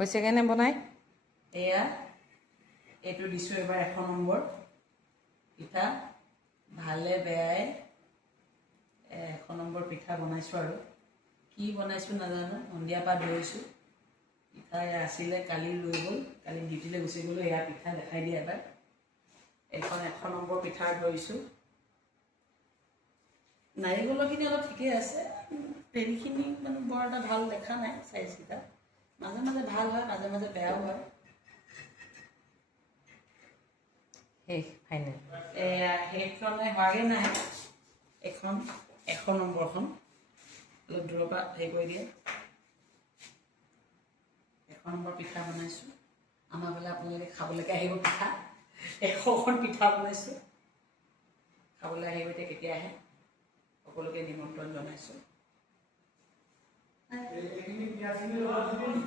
হৈছেগৈনে বনাই? এয়া এইটো দিছোঁ এবাৰ 1 নম্বৰ পিঠা। ভালে বেয়াই 1 নম্বৰ পিঠা বনাইছোঁ। আৰু কি বনাইছোঁ নাজানো, সন্ধিয়াৰ পৰা ধৰিছোঁ। পিঠা আছিলে, কালি লৈ গ'ল, কালি ডিউটিলৈ গুচি গ'লোঁ। এয়া পিঠা দেখাই দিয়ে এবাৰ। এইখন 1 নম্বৰ পিঠা ধৰিছোঁ। নাৰিকলৰখিনি অলপ ঠিকেই আছে, তেলখিনি মানে বৰ এটা ভাল দেখা নাই। চাইজকেইটা মাজে মাজে ভাল হয়, মাজে মাজে বেয়াও হয়। শেষ ফাইনেল। এয়া সেইখনে হোৱাগৈ নাই। এখন 1 নম্বৰখন অলপ দূৰৰ পৰা হেৰি কৰি দিয়ে। 1 নম্বৰ পিঠা বনাইছোঁ। আমাৰ ফালে আপোনালোকে খাবলৈকে আহিব। পিঠা 100খন পিঠা বনাইছোঁ, খাবলৈ আহিব। এতিয়া কেতিয়া আহে সকলোকে নিমন্ত্ৰণ জনাইছোঁ।